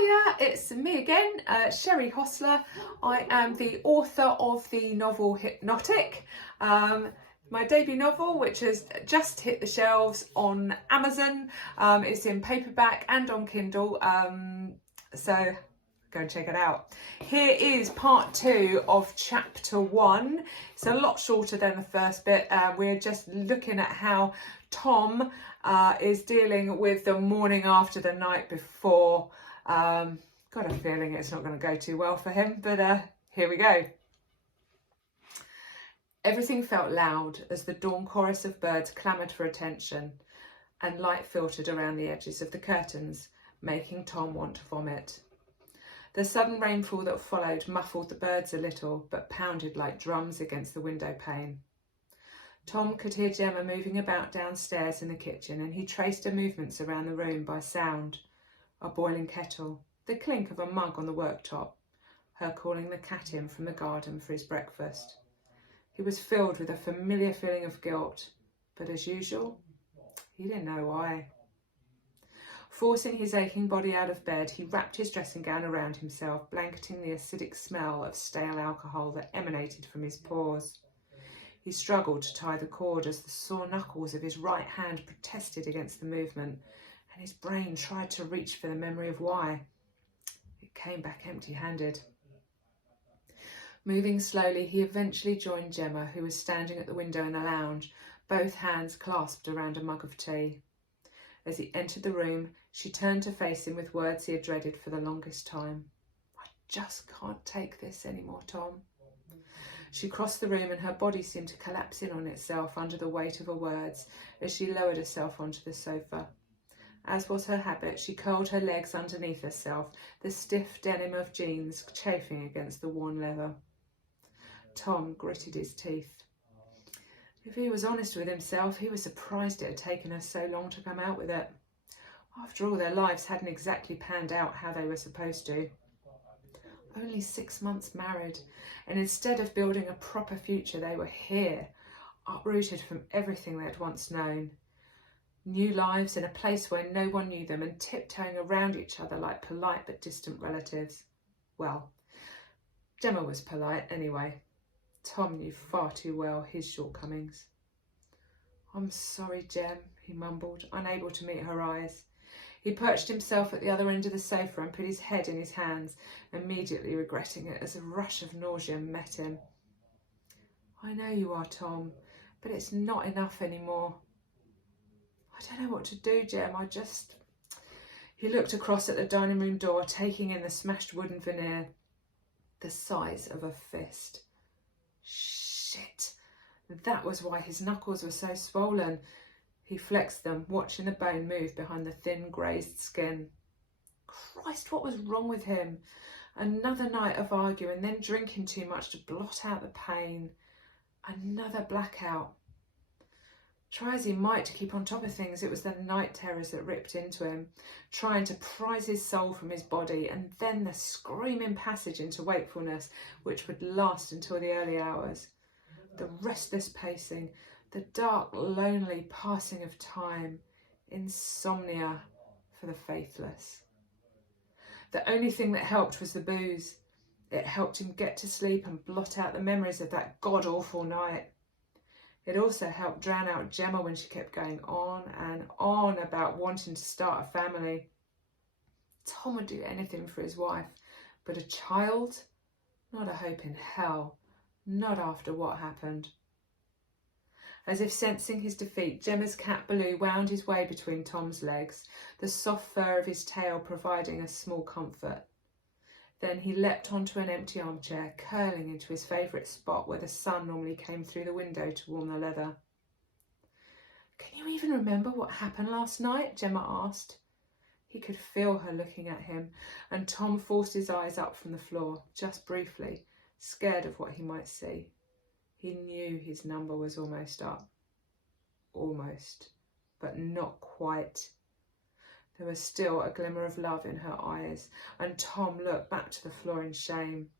Hiya, it's me again, Sherry Hostler. I am the author of the novel Hypnotic, my debut novel, which has just hit the shelves on Amazon. It's in paperback and on Kindle, so go and check it out. Here is part 2 of chapter 1. It's a lot shorter than the first bit. We're just looking at how Tom is dealing with the morning after the night before. Got a feeling it's not going to go too well for him, but here we go. Everything felt loud as the dawn chorus of birds clamoured for attention, and light filtered around the edges of the curtains, making Tom want to vomit. The sudden rainfall that followed muffled the birds a little, but pounded like drums against the window pane. Tom could hear Gemma moving about downstairs in the kitchen, and he traced her movements around the room by sound. A boiling kettle, the clink of a mug on the worktop, her calling the cat in from the garden for his breakfast. He was filled with a familiar feeling of guilt, but as usual, he didn't know why. Forcing his aching body out of bed, he wrapped his dressing gown around himself, blanketing the acidic smell of stale alcohol that emanated from his pores. He struggled to tie the cord as the sore knuckles of his right hand protested against the movement, and his brain tried to reach for the memory of why. It came back empty-handed. Moving slowly, he eventually joined Gemma, who was standing at the window in the lounge, both hands clasped around a mug of tea. As he entered the room, she turned to face him with words he had dreaded for the longest time. "I just can't take this anymore, Tom." She crossed the room and her body seemed to collapse in on itself under the weight of her words as she lowered herself onto the sofa. As was her habit, she curled her legs underneath herself, the stiff denim of jeans chafing against the worn leather. Tom gritted his teeth. If he was honest with himself, he was surprised it had taken her so long to come out with it. After all, their lives hadn't exactly panned out how they were supposed to. Only 6 months married, and instead of building a proper future, they were here, uprooted from everything they had once known. New lives in a place where no one knew them, and tiptoeing around each other like polite but distant relatives. Well, Gemma was polite anyway. Tom knew far too well his shortcomings. "I'm sorry, Gem," he mumbled, unable to meet her eyes. He perched himself at the other end of the sofa and put his head in his hands, immediately regretting it as a rush of nausea met him. "I know you are, Tom, but it's not enough anymore." "I don't know what to do, Gem, He looked across at the dining room door, taking in the smashed wooden veneer, the size of a fist. Shit! That was why his knuckles were so swollen. He flexed them, watching the bone move behind the thin, grazed skin. Christ, what was wrong with him? Another night of arguing, then drinking too much to blot out the pain. Another blackout. Try as he might to keep on top of things, it was the night terrors that ripped into him, trying to prise his soul from his body, and then the screaming passage into wakefulness, which would last until the early hours. The restless pacing, the dark, lonely passing of time, insomnia for the faithless. The only thing that helped was the booze. It helped him get to sleep and blot out the memories of that god-awful night. It also helped drown out Gemma when she kept going on and on about wanting to start a family. Tom would do anything for his wife, but a child? Not a hope in hell. Not after what happened. As if sensing his defeat, Gemma's cat Baloo wound his way between Tom's legs, the soft fur of his tail providing a small comfort. Then he leapt onto an empty armchair, curling into his favourite spot where the sun normally came through the window to warm the leather. "Can you even remember what happened last night?" Gemma asked. He could feel her looking at him, and Tom forced his eyes up from the floor, just briefly, scared of what he might see. He knew his number was almost up. Almost, but not quite. There was still a glimmer of love in her eyes, and Tom looked back to the floor in shame.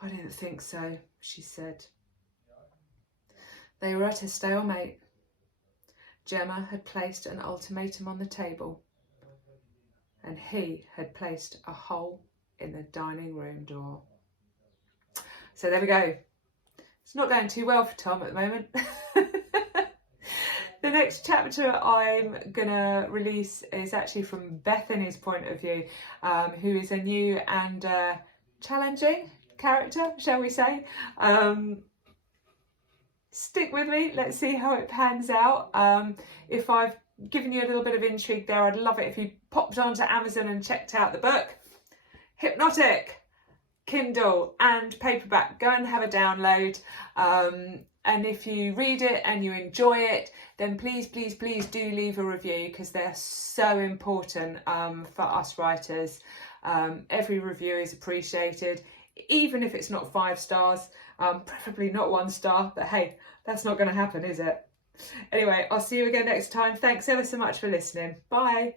"I didn't think so," she said. They were at a stalemate. Gemma had placed an ultimatum on the table. and he had placed a hole in the dining room door. So there we go. It's not going too well for Tom at the moment. The next chapter I'm going to release is actually from Bethany's point of view, who is a new and challenging character, shall we say. Stick with me, let's see how it pans out. If I've given you a little bit of intrigue there, I'd love it if you popped onto Amazon and checked out the book. Hypnotic, Kindle and paperback. Go and have a download. And if you read it and you enjoy it, then please do leave a review, because they're so important for us writers. Every review is appreciated, even if it's not 5 stars, preferably not 1 star, but hey, that's not going to happen, is it? Anyway, I'll see you again next time. Thanks ever so much for listening. Bye.